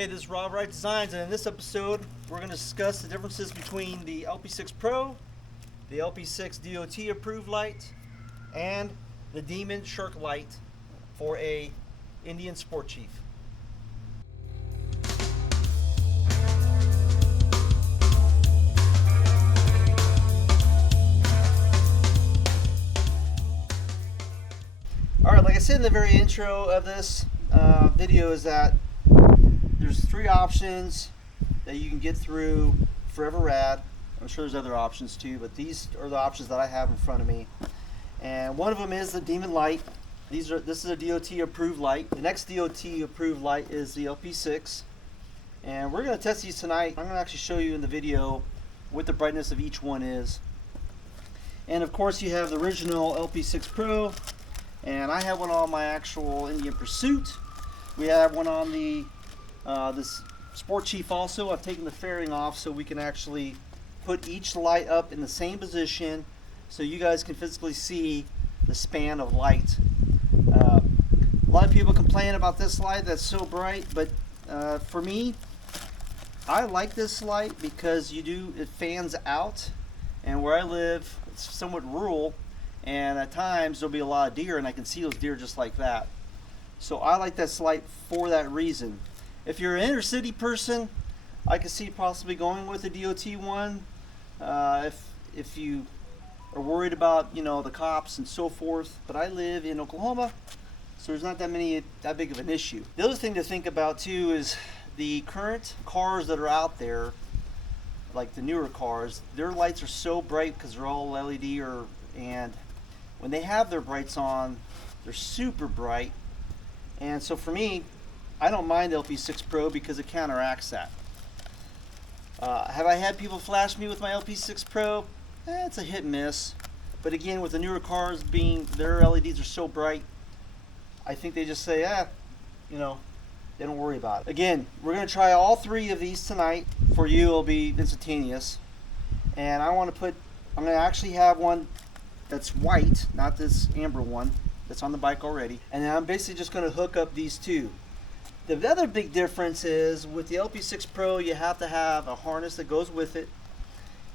Hey, this is Reyff Designs, and in this episode we're going to discuss the differences between the LP6 Pro, the LP6 DOT approved light, and the Demon Shark light for a Indian Sport Chief. Alright, like I said in the very intro of this video, is that there's three options that you can get through FOREVER RAD. I'm sure there's other options too, but these are the options that I have in front of me. And one of them is the Demon light. This is a DOT approved light. The next DOT approved light is the LP6. And we're going to test these tonight. I'm going to actually show you in the video what the brightness of each one is. And of course you have the original LP6 Pro, and I have one on my actual Indian Pursuit. We have one on the this Sport Chief also. I've taken the fairing off so we can actually put each light up in the same position so you guys can physically see the span of light. A lot of people complain about this light that's so bright, but for me, I like this light because it fans out, and where I live it's somewhat rural, and at times there'll be a lot of deer and I can see those deer just like that. So I like this light for that reason. If you're an inner city person, I could see possibly going with the DOT one. If you are worried about, the cops and so forth, but I live in Oklahoma, so there's not that big of an issue. The other thing to think about too is the current cars that are out there, like the newer cars, their lights are so bright because they're all LED, and when they have their brights on, they're super bright. And so for me, I don't mind the LP6 Pro because it counteracts that. Have I had people flash me with my LP6 Pro? It's a hit and miss. But again, with the newer cars their LEDs are so bright, I think they just say, they don't worry about it. Again, we're going to try all three of these tonight. For you, it'll be instantaneous. And I'm going to actually have one that's white, not this amber one that's on the bike already. And then I'm basically just going to hook up these two. The other big difference is with the LP6 Pro, you have to have a harness that goes with it.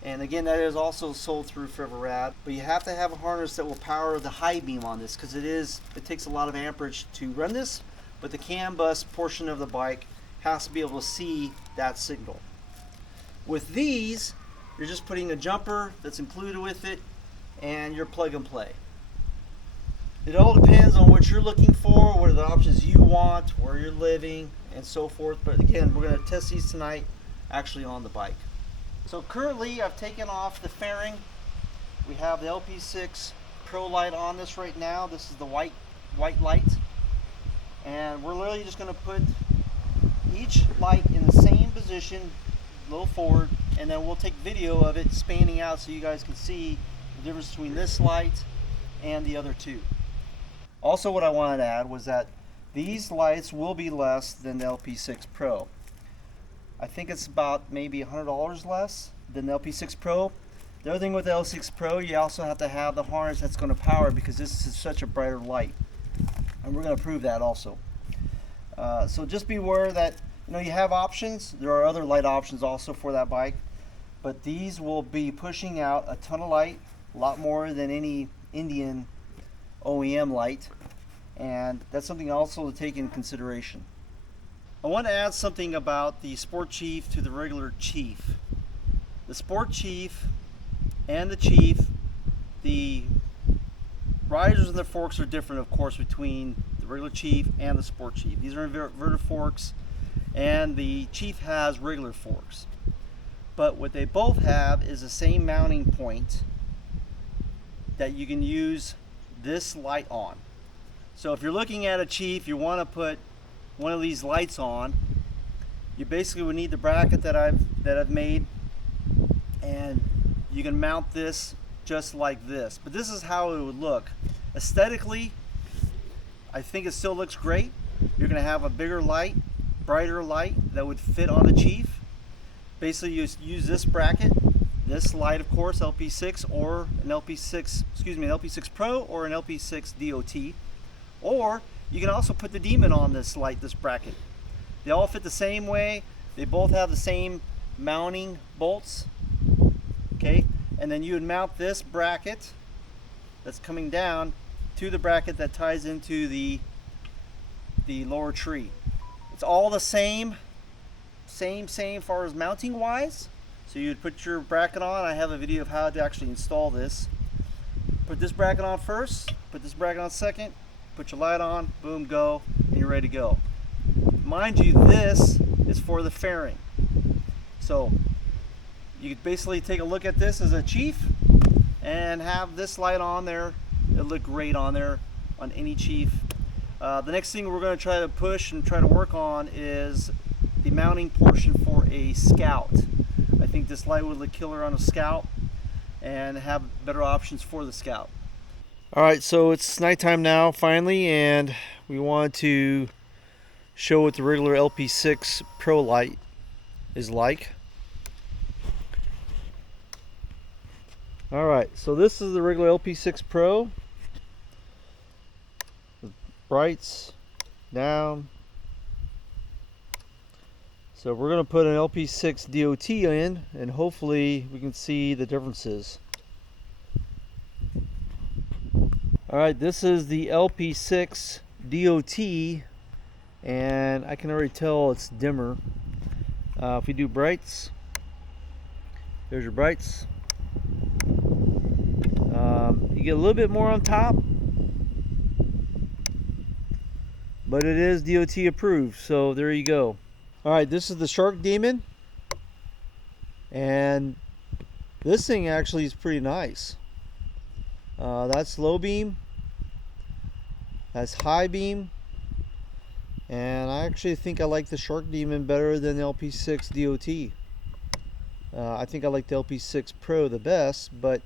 And again, that is also sold through FOREVER RAD. But you have to have a harness that will power the high beam on this, because it takes a lot of amperage to run this. But the CAN bus portion of the bike has to be able to see that signal. With these, you're just putting a jumper that's included with it, and you're plug and play. It all depends on what you're looking for, what are the options you want, where you're living, and so forth. But again, we're going to test these tonight actually on the bike. So currently I've taken off the fairing. We have the LP6 Pro light on this right now. This is the white light. And we're literally just going to put each light in the same position, a little forward, and then we'll take video of it spanning out so you guys can see the difference between this light and the other two. Also, what I wanted to add was that these lights will be less than the LP6 Pro. I think it's about maybe $100 less than the LP6 Pro. The other thing with the LP6 Pro, you also have to have the harness that's going to power it, because this is such a brighter light. And we're going to prove that also. So just be aware that you have options. There are other light options also for that bike, but these will be pushing out a ton of light, a lot more than any Indian OEM light, and that's something also to take in consideration. I want to add something about the Sport Chief to the regular Chief. The Sport Chief and the Chief, the risers and the forks are different, of course, between the regular Chief and the Sport Chief. These are inverted forks, and the Chief has regular forks. But what they both have is the same mounting point that you can use this light on. So if you're looking at a Chief, you want to put one of these lights on, you basically would need the bracket that I've made, and you can mount this just like this. But this is how it would look. Aesthetically, I think it still looks great. You're going to have a bigger light, brighter light that would fit on the Chief. Basically, you use this bracket, this light, of course, LP6 or an LP6 Pro or an LP6 DOT, or you can also put the Demon on this light, this bracket. They all fit the same way. They both have the same mounting bolts. Okay, and then you would mount this bracket that's coming down to the bracket that ties into the lower tree. It's all the same as far as mounting wise. So you'd put your bracket on. I have a video of how to actually install this. Put this bracket on first, put this bracket on second, put your light on, boom, go, and you're ready to go. Mind you, this is for the fairing. So you could basically take a look at this as a chief and have this light on there. It'll look great on there on any chief. The next thing we're going to try to push and try to work on is the mounting portion for a Scout. I think this light would look killer on a Scout and have better options for the Scout. Alright, so it's nighttime now finally, and we want to show what the regular LP6 Pro light is like. Alright, so this is the regular LP6 Pro. The brights down. So we're going to put an LP6 DOT in, and hopefully we can see the differences. Alright, this is the LP6 DOT, and I can already tell it's dimmer. If we do brights, there's your brights. You get a little bit more on top, but it is DOT approved, so there you go. Alright, this is the Shark Demon, and this thing actually is pretty nice. That's low beam, that's high beam, and I actually think I like the Shark Demon better than the LP6 DOT. I think I like the LP6 Pro the best, but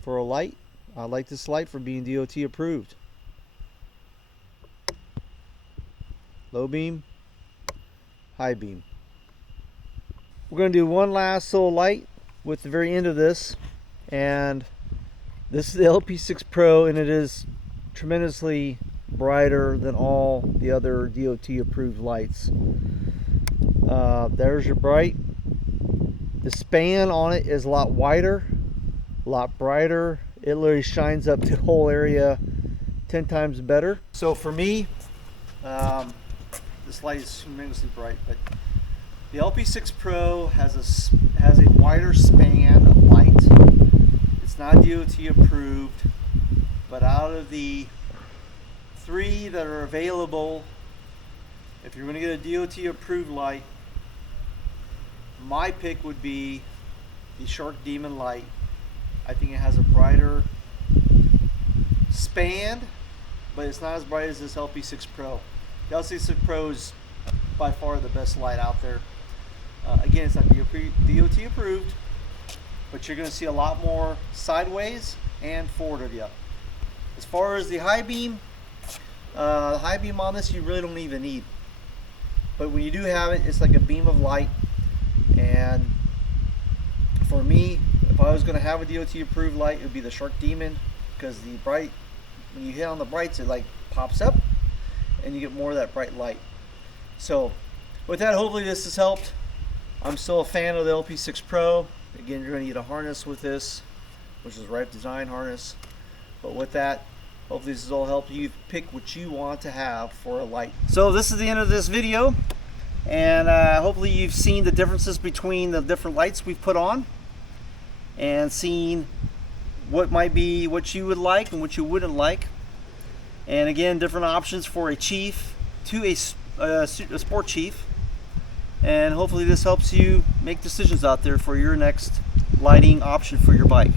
for a light, I like this light for being DOT approved. Low beam, high beam. We're going to do one last little light with the very end of this, and this is the LP6 Pro, and it is tremendously brighter than all the other DOT approved lights. There's your bright. The span on it is a lot wider, a lot brighter. It literally shines up the whole area 10 times better. So for me, this light is tremendously bright, but the LP6 Pro has a wider span of light. It's not DOT approved, but out of the 3 that are available, if you're going to get a DOT approved light, my pick would be the Shark Demon light. I think it has a brighter span, but it's not as bright as this LP6 Pro. The LP6 Pro is by far the best light out there. Again, it's not DOT approved, but you're going to see a lot more sideways and forward of you. As far as the high beam on this you really don't even need. But when you do have it, it's like a beam of light. And for me, if I was going to have a DOT approved light, it would be the Shark Demon, because the bright, when you hit on the brights, it like pops up and you get more of that bright light. So with that, hopefully this has helped. I'm still a fan of the LP6 Pro. Again, you're going to need a harness with this, which is a Reyff design harness. But with that, hopefully this has all helped you pick what you want to have for a light. So this is the end of this video, and hopefully you've seen the differences between the different lights we've put on, and seen what might be what you would like and what you wouldn't like. And again, different options for a chief to a sport chief. And hopefully this helps you make decisions out there for your next lighting option for your bike.